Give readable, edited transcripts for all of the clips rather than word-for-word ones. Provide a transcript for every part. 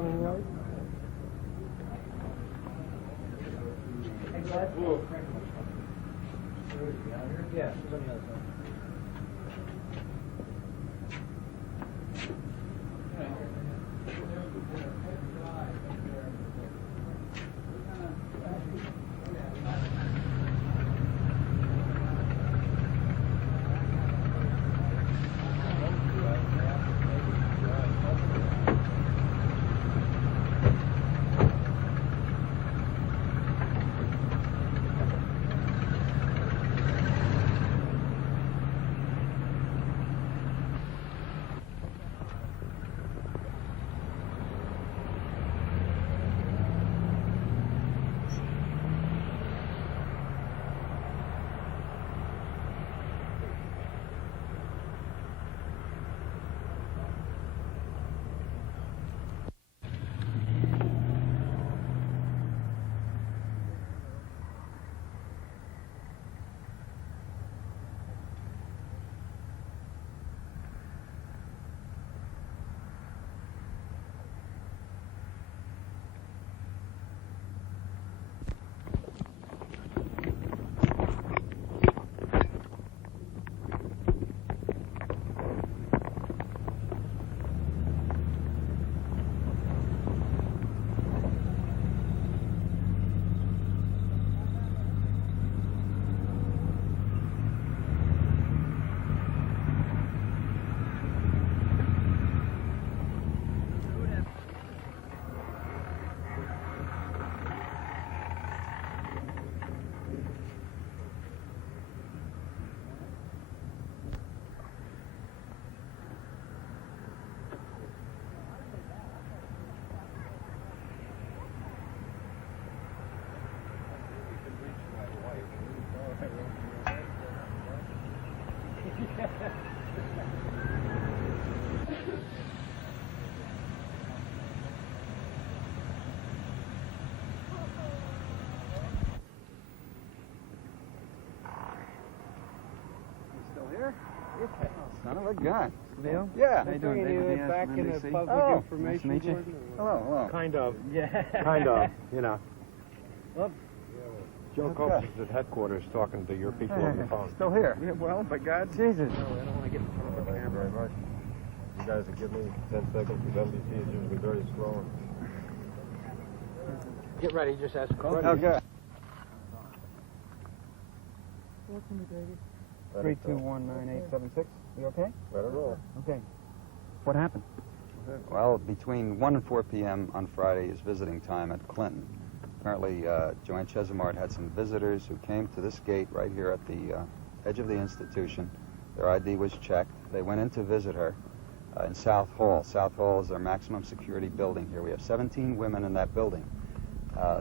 running light? Yeah, she's on the other side. Son of a gun. Neil? Yeah. How you doing, David? Back in the public Oh, information nice to meet you. board? Hello, hello. Kind of. Yeah. Kind of, you know. Well, Joe Okay. Copes is at headquarters talking to your people on the phone. Still here. Yeah, well, by God, Jesus. no, I don't want to get in front of the Thank you very camera. much. You guys will give me 10 seconds because NBC is usually very slow. Get ready, just ask a question. Okay. 3219876. You okay? Let it roll. Okay. What happened? Well, between 1 and 4 p.m. on Friday is visiting time at Clinton. Apparently, Joanne Chesimard had some visitors who came to this gate right here at the edge of the institution. Their ID was checked. They went in to visit her in South Hall. South Hall is our maximum security building here. We have 17 women in that building.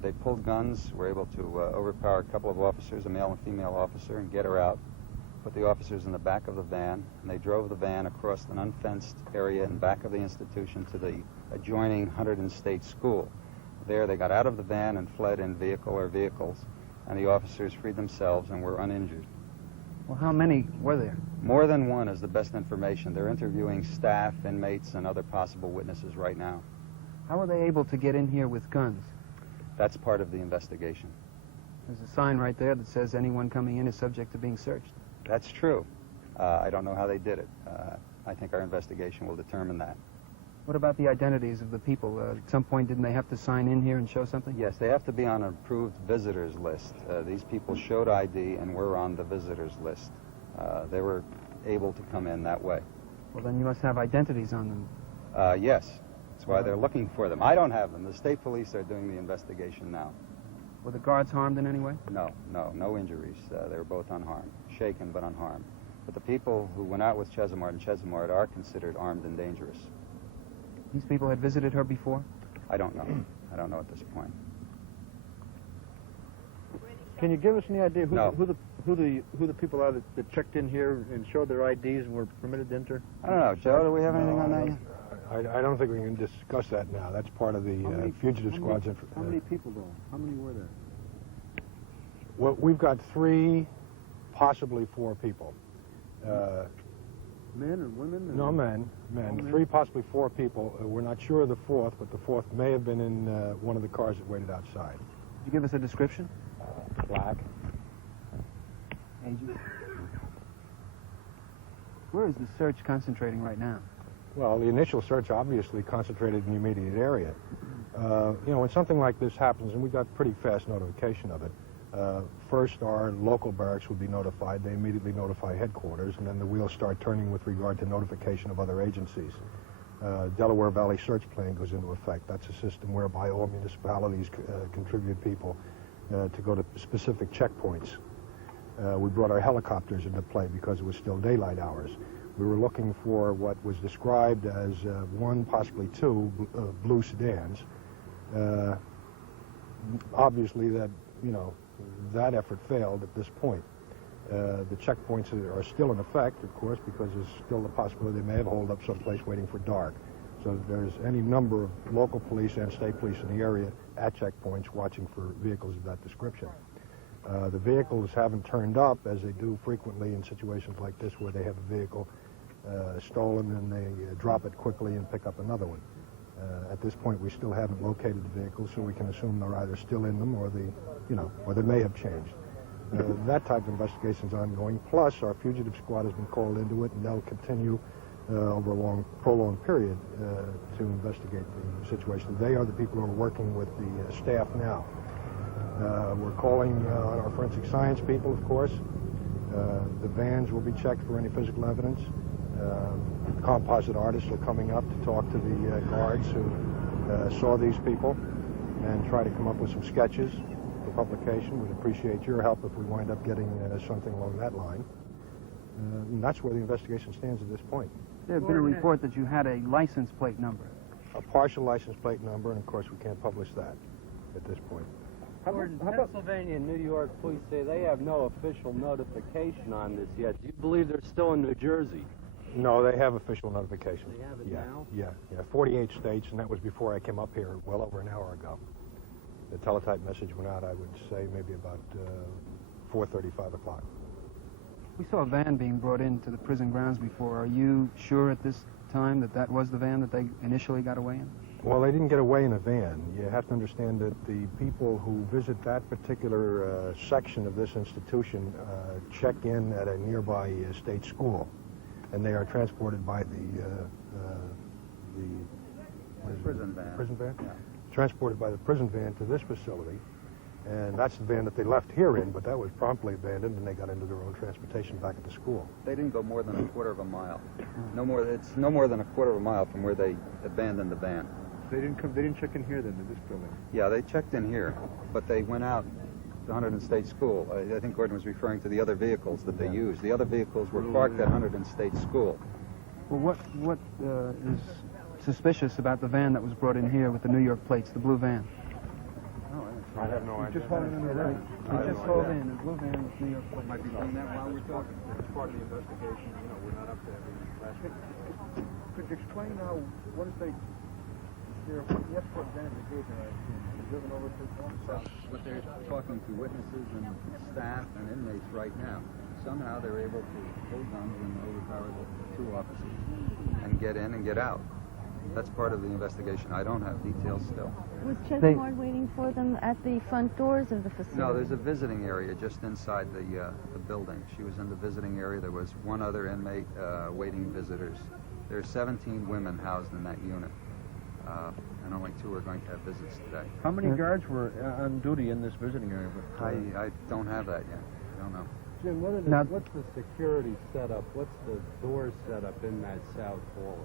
They pulled guns, were able to overpower a couple of officers, a male and female officer, and get her out. Put the officers in the back of the van, and they drove the van across an unfenced area in back of the institution to the adjoining Hunterdon State School. There, they got out of the van and fled in vehicle or vehicles, and the officers freed themselves and were uninjured. Well, how many were there? More than one is the best information. They're interviewing staff, inmates, and other possible witnesses right now. How were they able to get in here with guns? That's part of the investigation. There's a sign right there that says anyone coming in is subject to being searched. That's true. I don't know how they did it. I think our investigation will determine that. What about the identities of the people? At some point, didn't they have to sign in here and show something? Yes, they have to be on an approved visitors list. These people showed ID and were on the visitors list. They were able to come in that way. Well, then you must have identities on them. Yes, that's why they're looking for them. I don't have them. The state police are doing the investigation now. Were the guards harmed in any way? No injuries. They were both unharmed, shaken but unharmed. But the people who went out with Chesimard and Chesimard are considered armed and dangerous. These people had visited her before? I don't know. I don't know at this point. Can you give us any idea who, No. who the people are that checked in here and showed their IDs and were permitted to enter? I don't know. Joe, do we have anything on that yet? I don't think we can discuss that now. That's part of the fugitive squad's How many people, though? How many were there? Well, we've got 3, possibly 4 people. Men and women? No, men. men. 3, possibly 4 people. We're not sure of the 4th, but the 4th may have been in one of the cars that waited outside. Could you give us a description? Black. Ages? Where is the search concentrating right now? Well, the initial search obviously concentrated in the immediate area. When something like this happens, and we got pretty fast notification of it, first our local barracks would be notified. They immediately notify headquarters, and then the wheels start turning with regard to notification of other agencies. Delaware Valley Search Plan goes into effect. That's a system whereby all municipalities contribute people to go to specific checkpoints. We brought our helicopters into play because it was still daylight hours. We were looking for what was described as 1, possibly 2 blue sedans. Obviously, that effort failed at this point. The checkpoints are still in effect, of course, because there's still the possibility they may have holed up someplace waiting for dark. So there's any number of local police and state police in the area at checkpoints watching for vehicles of that description. The vehicles haven't turned up, as they do frequently in situations like this, where they have a vehicle stolen and they drop it quickly and pick up another one. At this point, we still haven't located the vehicles, so we can assume they're either still in them or or they may have changed. That type of investigation is ongoing. Plus, our fugitive squad has been called into it, and they'll continue over a prolonged period to investigate the situation. They are the people who are working with the staff now. We're calling on our forensic science people, of course. The vans will be checked for any physical evidence. Composite artists are coming up to talk to the guards who saw these people and try to come up with some sketches for publication. We'd appreciate your help if we wind up getting something along that line. And that's where the investigation stands at this point. There had been a report that you had a license plate number. A partial license plate number, and of course we can't publish that at this point. How about Pennsylvania and New York police say they have no official notification on this yet? Do you believe they're still in New Jersey? No, they have official notification. They have it now? Yeah. 48 states, and that was before I came up here well over an hour ago. The teletype message went out, I would say, maybe about 4:30, 5 o'clock. We saw a van being brought into the prison grounds before. Are you sure at this time that that was the van that they initially got away in? Well, they didn't get away in a van. You have to understand that the people who visit that particular section of this institution check in at a nearby state school, and they are transported by the prison van. Prison van? Yeah. Transported by the prison van to this facility, and that's the van that they left here in, but that was promptly abandoned, and they got into their own transportation back at the school. They didn't go more than a quarter of a mile. It's no more than a quarter of a mile from where they abandoned the van. They didn't check in here then, in this building? Yeah, they checked in here, but they went out to 100 State School. I think Gordon was referring to the other vehicles that they used. The other vehicles were parked at 100 State School. Well, what is suspicious about the van that was brought in here with the New York plates, the blue van? I have no idea. Just hauled in the right. They just hauled in a blue van with New York plates. Might be doing that while we're talking. It's part of the investigation. We're not up to every last. Could you explain how, once they, yes, for identification, driven over to But they're talking to witnesses and staff and inmates right now. Somehow they're able to hold guns and overpower the 2 officers and get in and get out. That's part of the investigation. I don't have details still. Was Chesimard waiting for them at the front doors of the facility? No, there's a visiting area just inside the building. She was in the visiting area. There was one other inmate waiting visitors. There are 17 women housed in that unit, and only 2 are going to have visits today. How many guards were on duty in this visiting area? I don't have that yet. I don't know. Jim, what's the security setup? What's the door setup in that south hall?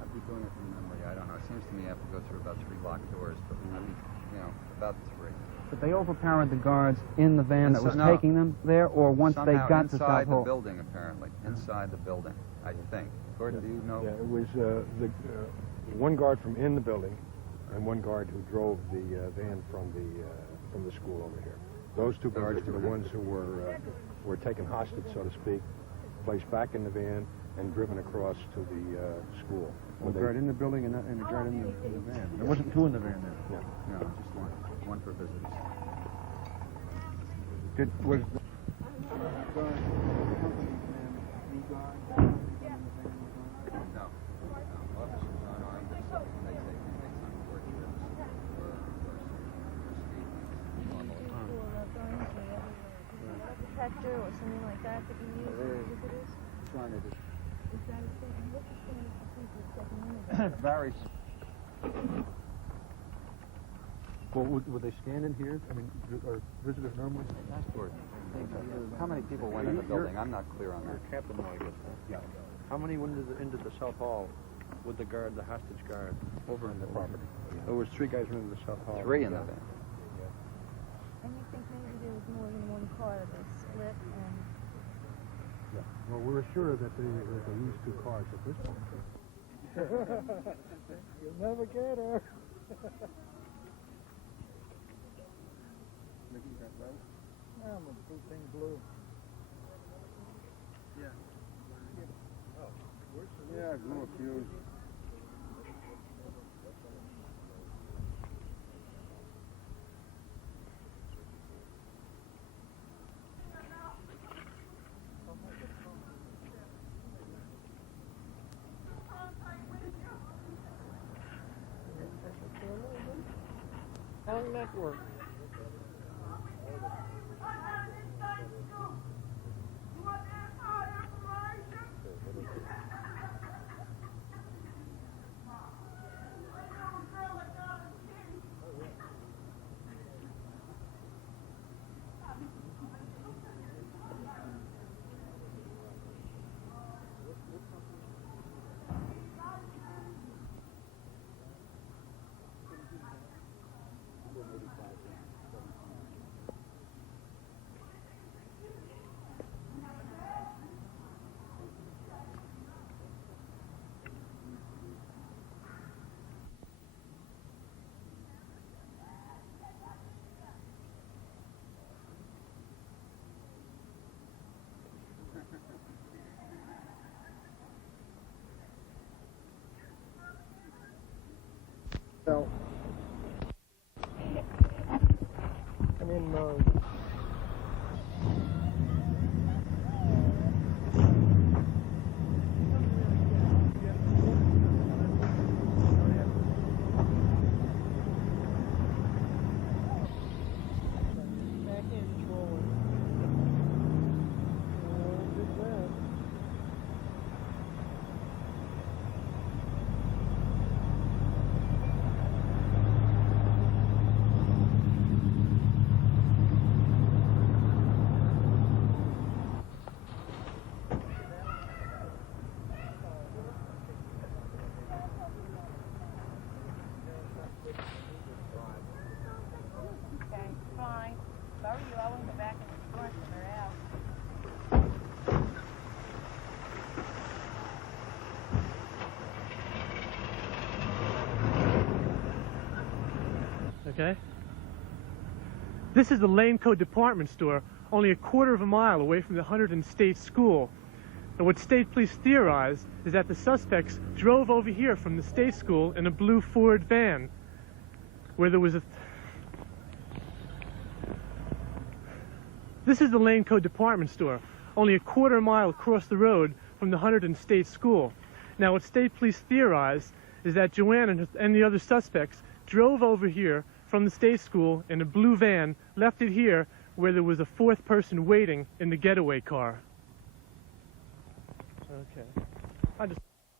I'd be doing it from memory. I don't know. It seems to me I have to go through about 3 locked doors, but about 3. But they overpowered the guards in the van And that so- was no. taking them there, or once they Somehow got to South inside the Hall? building, apparently. Inside the building, I think. Gordon, do you know? Yeah, it was one guard from in the building and one guard who drove the van from the school over here. Those 2 guards were the ones who were taken hostage, so to speak, placed back in the van and driven across to the school. A guard in the building and a guard in the van. There wasn't 2 in the van then? No, just one. One for visitors. Was here or something like that that you use for visitors? Trying to just Is that a thing? And what's the standard for people checking in? varies. Well, would they scan in here? I mean, are visitors normally? How many people went in the building? I'm not clear on that. Captain, I guess. Yeah. How many went into the South Hall with the guard, the hostage guard, over in the property? There was 3 guys went into the South Hall. 3 in the van. And you think maybe there was more than one car that split and... Yeah. Well, we're sure that they used 2 cars at this point. You'll never get her. I'm a blue thing blue. Yeah. Yeah, blue fuse. How's that work? So, I'm in mode. Okay, fine. Sorry, you all in the back and the front when they're out. Okay? This is the Lane Code department store, only a quarter of a mile away from the Hunterdon State School. And what state police theorize is that the suspects drove over here from the state school in a blue Ford van, where there was a... This is the Lane Code department store, only a quarter mile across the road from the Hunterdon State School. Now, what state police theorize is that Joanne and the other suspects drove over here from the state school in a blue van, left it here where there was a 4th person waiting in the getaway car. Okay. I just...